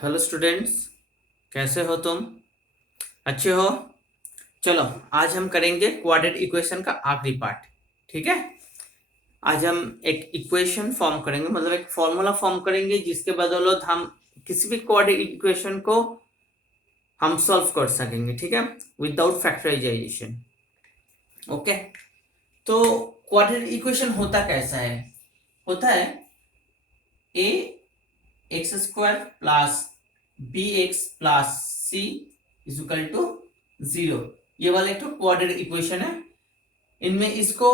Hello students, कैसे हो तुम? अच्छे हो? चलो, आज हम करेंगे क्वाड्रेटिक इक्वेशन का आखिरी पार्ट। ठीक है। आज हम एक इक्वेशन फॉर्म करेंगे, मतलब एक फॉर्मूला फॉर्म करेंगे जिसके बदौलत हम किसी भी क्वाड्रेटिक इक्वेशन को हम सॉल्व कर सकेंगे। ठीक है, विदाउट फैक्टराइजेशन। ओके। तो क्वाड्रेटिक इक्वेशन होता कैसा है? होता है a x square plus b x plus c is equal to 0। ये वाला एक तो क्वाड्रेटिक इक्वेशन है। इनमें इसको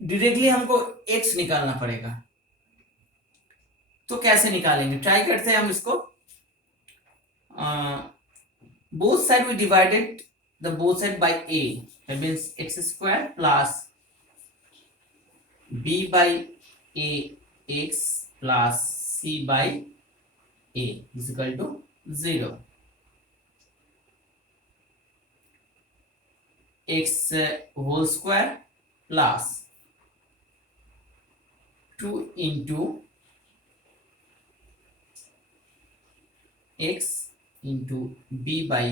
डायरेक्टली हमको एक्स निकालना पड़ेगा। तो कैसे निकालेंगे, ट्राई करते हैं हम इसको। Both side we divided the both side by a, that means x square plus b by a x plus c by a is equal to 0। x whole square plus 2 into x into b by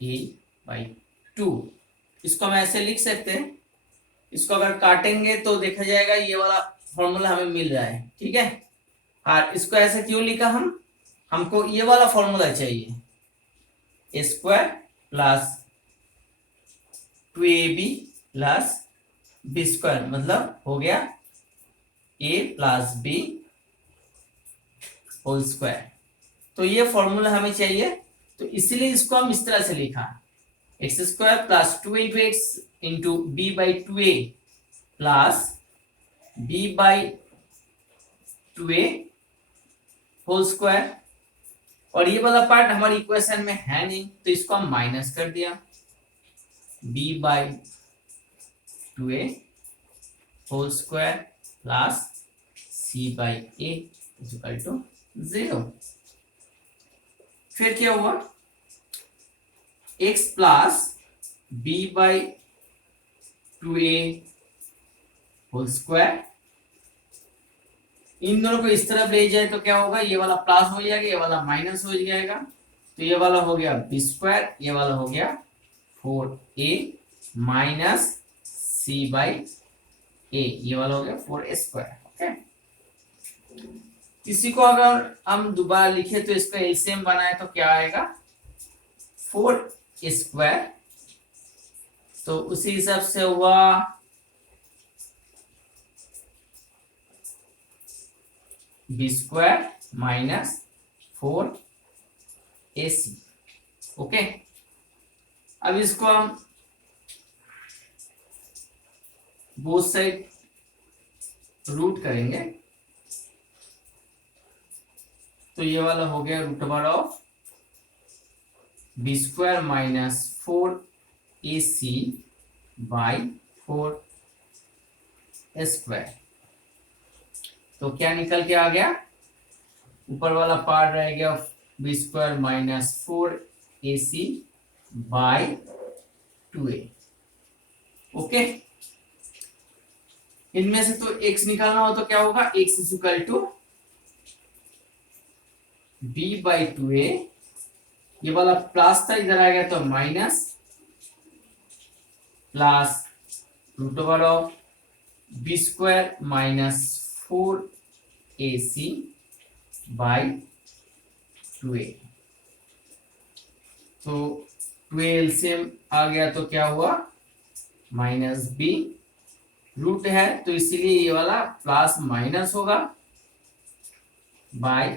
a by 2। इसको हम ऐसे लिख सकते हैं। इसको अगर काटेंगे तो देखा जाएगा ये वाला फॉर्मूला हमें मिल रहा है। ठीक है। और इसको ऐसे क्यों लिखा हमको ये वाला फॉर्मूला चाहिए, a square plus 2ab plus b square, मतलब हो गया a plus b whole square. तो ये फॉर्मूला हमें चाहिए, तो इसलिए इसको हम इस तरह से लिखा, x square plus 2 into x into b by 2a plus b by 2a whole square. और ये वाला पार्ट हमारी इक्वेशन में है नहीं, तो इसको हम माइनस कर दिया, b by 2a whole square plus c by a is equal to 0। फिर क्या हुआ, x plus b by 2a whole square, इन दोनों को इस तरफ ले जाए तो क्या होगा, ये वाला प्लस हो जाएगा, ये वाला माइनस हो जाएगा। तो ये वाला हो गया बी स्क्वायर, ये वाला हो गया 4a माइनस सी बाई ए, ये वाला हो गया 4a स्क्वायर। ओके। इसी को अगर हम दोबारा लिखे तो इसका एलसीएम बनाए तो क्या आएगा, 4 स्क्वायर। तो उसी हिसाब से हुआ B square minus 4ac। Okay. अब इसको हम बोथ साइड रूट करेंगे, तो ये वाला हो गया root over of b square minus 4ac by 4 square. तो क्या निकल के आ गया, ऊपर वाला पार्ट रह गया b square minus 4ac by 2a। Okay. इनमें से तो x निकालना हो तो क्या होगा, x is equal to b by 2a, ये वाला प्लस था इधर आ गया तो minus, plus root over of b square minus 4ac by 2a। तो 2a एलसीएम आ गया तो क्या हुआ, माइनस b, रूट है तो इसीलिए ये वाला प्लस माइनस होगा, by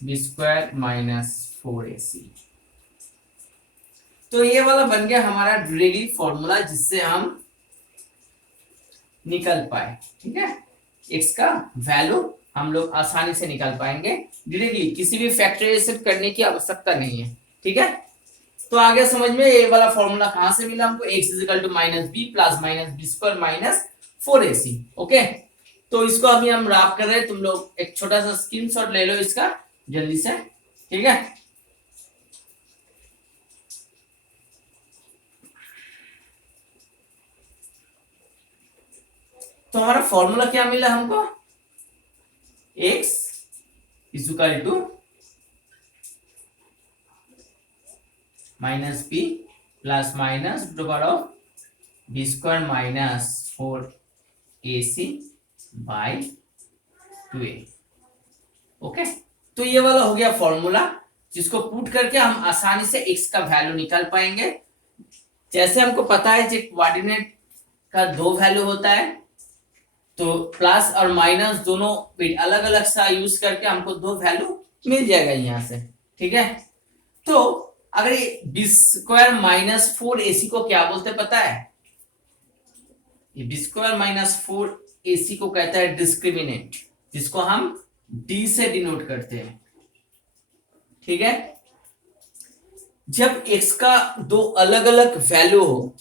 b square minus 4ac। तो ये वाला बन गया हमारा डायरेक्टली फॉर्मूला जिससे हम निकल पाए। ठीक है, एक्स का वैल्यू हम लोग आसानी से निकाल पाएंगे डायरेक्टली, किसी भी फैक्टराइजेशन करने की आवश्यकता नहीं है। ठीक है। तो आगे समझ में ये वाला फॉर्मूला कहां से मिला हमको, x is equal to minus b plus minus b square minus 4ac। Okay. तो इसको अभी हम रैप कर रहे हैं, तुम लोग एक छोटा सा स्क्रीनशॉट ले लो इसका जल्दी से। ठीक है। तो हमारा फॉर्मूला क्या मिला हमको, x is equal to minus b plus minus root over of b square minus 4ac by 2a। Okay, तो ये वाला हो गया फॉर्मूला, जिसको पुट करके हम आसानी से x का वैल्यू निकाल पाएंगे। जैसे हमको पता है कि कोऑर्डिनेट का दो वैल्यू होता है, तो प्लस और माइनस दोनों अलग अलग सा यूज करके हमको दो वैल्यू मिल जाएगा यहाँ से। ठीक है, तो अगर ये बी स्क्वायर माइनस 4ac को क्या बोलते पता है? ये बी स्क्वायर माइनस 4ac को कहता है डिस्क्रिमिनेंट, जिसको हम d से डिनोट करते हैं। ठीक है, जब x का दो अलग अलग वैल्यू हो,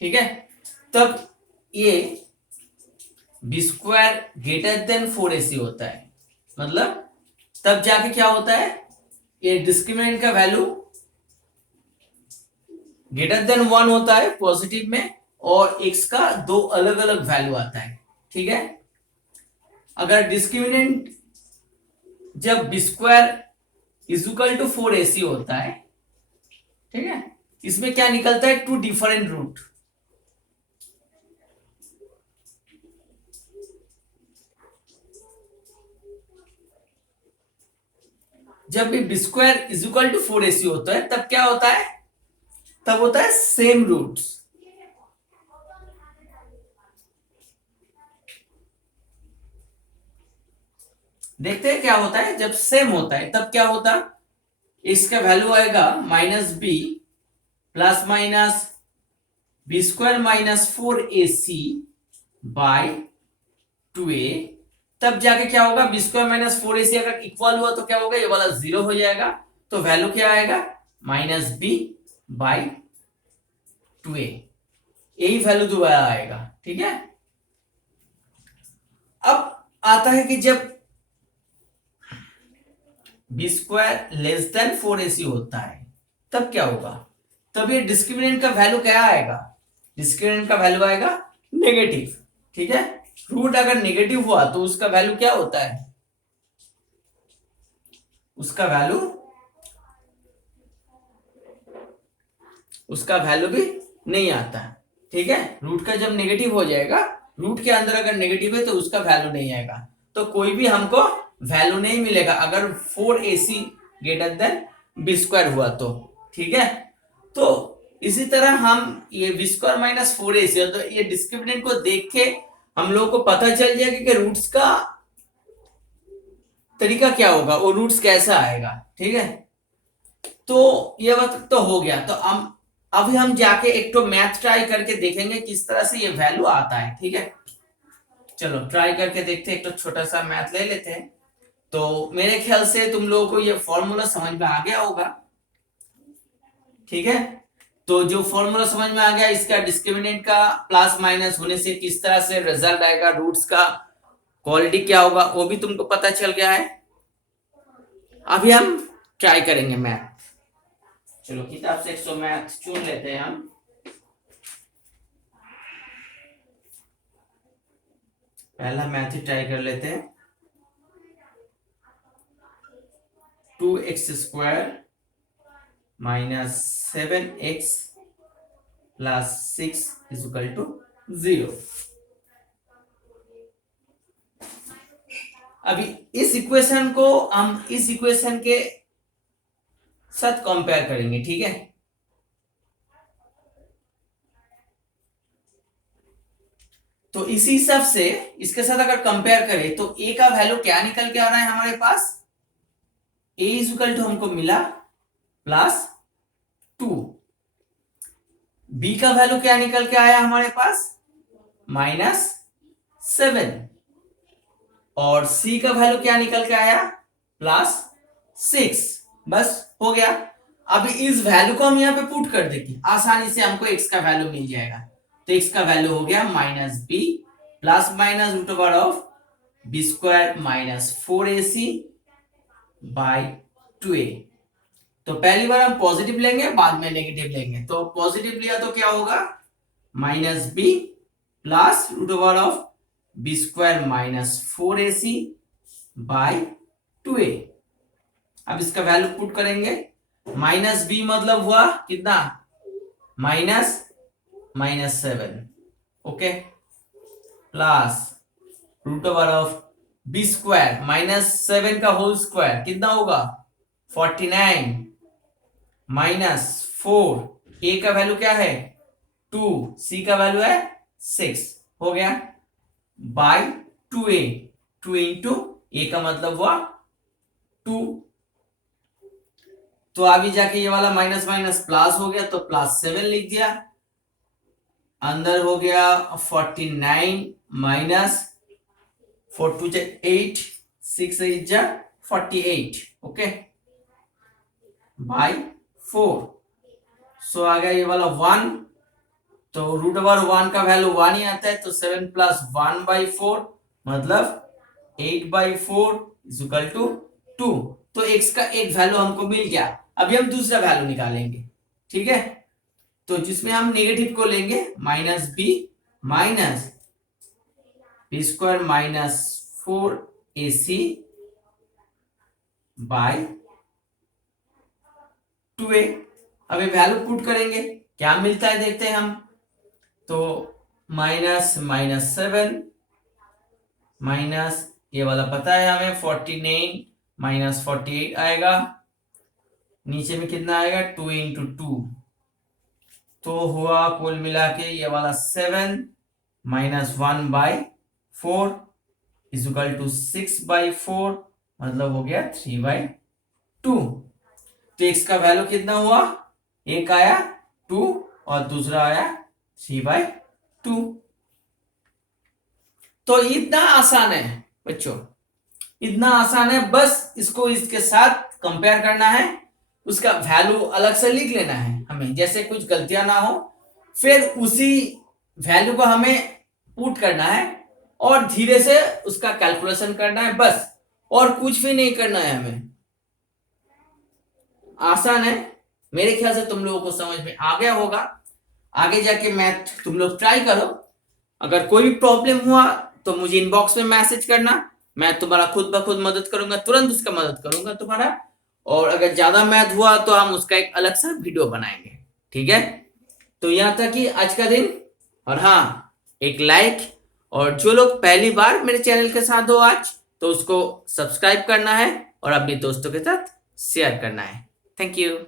ठीक है, तब ये B square greater than 4ac होता है। मतलब तब जाके क्या होता है, ये डिस्क्रिमिनेंट का वैल्यू ग्रेटर देन 1 होता है पॉजिटिव में, और x का दो अलग अलग वैल्यू आता है। ठीक है, अगर डिस्क्रिमिनेंट जब b square is equal to 4ac होता है, ठीक है, इसमें क्या निकलता है, टू डिफरेंट रूट। जब भी b square is equal to 4ac होता है, तब क्या होता है, तब होता है सेम रूट्स। देखते हैं क्या होता है जब सेम होता है, तब क्या होता है, इसका वैल्यू आएगा minus b plus minus b square minus 4ac by 2a। तब जाके क्या होगा, बी स्क्वायर माइनस 4ac अगर इक्वल हुआ तो क्या होगा, ये वाला 0 हो जाएगा, तो वैल्यू क्या आएगा, माइनस बी बाई 2a। यही वैल्यू दोबारा आएगा। ठीक है, अब आता है कि जब b square less than 4ac होता है, तब क्या होगा, तब ये डिस्क्रिमिनेंट का वैल्यू क्या आएगा, डिस्क्रिमिनेंट का वैल्यू आएगा नेगेटिव। ठीक है, रूट अगर नेगेटिव हुआ तो उसका वैल्यू क्या होता है, उसका वैल्यू भी नहीं आता। ठीक है, रूट का जब नेगेटिव हो जाएगा, रूट के अंदर अगर नेगेटिव है तो उसका वैल्यू नहीं आएगा, तो कोई भी हमको वैल्यू नहीं मिलेगा अगर 4ac greater than B square हुआ तो। ठीक है, तो इसी तरह हम ये बी स्क्वायर माइनस 4ac, तो ये डिस्क्रिमिनेंट को देख के हम लोगों को पता चल जाएगा कि रूट्स का तरीका क्या होगा, वो रूट्स कैसा आएगा। ठीक है, तो ये बात तो हो गया। तो हम अभी हम जाके एक तो मैथ ट्राई करके देखेंगे किस तरह से ये वैल्यू आता है। ठीक है, चलो ट्राई करके देखते हैं। एक तो छोटा सा मैथ ले लेते हैं। तो मेरे ख्याल से तुम लोगों को ये फॉर्मूला समझ में आ गया होगा। ठीक है, तो जो फॉर्मूला समझ में आ गया, इसका डिस्क्रिमिनेंट का प्लस माइनस होने से किस तरह से रिजल्ट आएगा, रूट्स का क्वालिटी क्या होगा, वो भी तुमको पता चल गया है। अभी हम ट्राई करेंगे मैथ। चलो किताब से 100 मैथ चुन लेते हैं हम। पहला मैथ ही ट्राई कर लेते हैं। 2x square minus 7x plus 6 is equal to 0। अभी इस इक्वेशन को हम इस इक्वेशन के साथ कंपेयर करेंगे। ठीक है, तो इसी हिसाब से इसके साथ अगर कंपेयर करें तो a का वैल्यू क्या निकल के आ रहा है हमारे पास, a इज इक्वल टू हमको मिला प्लस 2। b का वैल्यू क्या निकल के आया हमारे पास, माइनस 7। और c का वैल्यू क्या निकल के आया, प्लस 6। बस हो गया। अभी इस वैल्यू को हम यहाँ पे पुट कर देंगे, आसानी से हमको x का वैल्यू मिल जाएगा। तो x का वैल्यू हो गया minus b plus minus root over of b square minus 4ac by 2a। तो पहली बार हम पॉजिटिव लेंगे, बाद में नेगेटिव लेंगे। तो पॉजिटिव लिया तो क्या होगा, minus b plus root over of b square minus 4ac by 2a। अब इसका वैल्यू पुट करेंगे माइनस बी मतलब हुआ कितना, -7, ओके, प्लस √ऑफ बी स्क्वायर -7 का होल स्क्वायर कितना होगा 49, -4, ए का वैल्यू क्या है 2, सी का वैल्यू है 6, हो गया, बाय 2a, 2 इंटू ए का मतलब हुआ 2, तो अभी जाके ये वाला माइनस माइनस प्लस हो गया तो +7 लिख दिया, अंदर हो गया 49 माइनस 4 2 8, 6 8 48, ओके, बाय 4, सो आ गया ये वाला 1, तो √1 का वैल्यू 1 ही आता है, तो 7 + 1/4 मतलब 8/4 इज इक्वल टू 2, तो x का एक वैल्यू हमको मिल गया। अभी हम दूसरा वैल्यू निकालेंगे, ठीक है, तो जिसमें हम नेगेटिव को लेंगे -b square -4ac bye 2a, अभी वैल्यू पुट करेंगे क्या मिलता है देखते हैं हम, तो -7 माइनस ये वाला पता है हमें 49 -48 आएगा, नीचे में कितना आएगा 2 इंटू 2, तो हुआ कुल मिला के ये वाला 7 -1/4 इज इक्वल टू 6/4 मतलब हो गया 3/2, तो x का वैल्यू कितना हुआ, एक आया 2 और दूसरा आया 3/2, तो इतना आसान है बच्चों, इतना आसान है, बस इसको इसके साथ कंपेयर करना है, उसका वैल्यू अलग से लिख लेना है हमें, जैसे कुछ गलतियां ना हो, फिर उसी वैल्यू को हमें पुट करना है और धीरे से उसका कैलकुलेशन करना है, बस और कुछ भी नहीं करना है हमें, आसान है, मेरे ख्याल से तुम लोगों को समझ में आ गया होगा, आगे जाके मैथ तुम लोग ट्राई करो, अगर कोई भी प्रॉब्लम हुआ तो मुझे इनबॉक्स में मैसेज करना, मैं तुम्हारा खुद ब खुद मदद करूंगा, तुरंत उसका मदद करूंगा तुम्हारा, और अगर ज्यादा मैथ हुआ तो हम उसका एक अलग सा वीडियो बनाएंगे, ठीक है, तो यहाँ तक कि आज का दिन, और हाँ एक लाइक, और जो लोग पहली बार मेरे चैनल के साथ हो आज, तो उसको सब्सक्राइब करना है और अपने दोस्तों के साथ शेयर करना है, थैंक यू।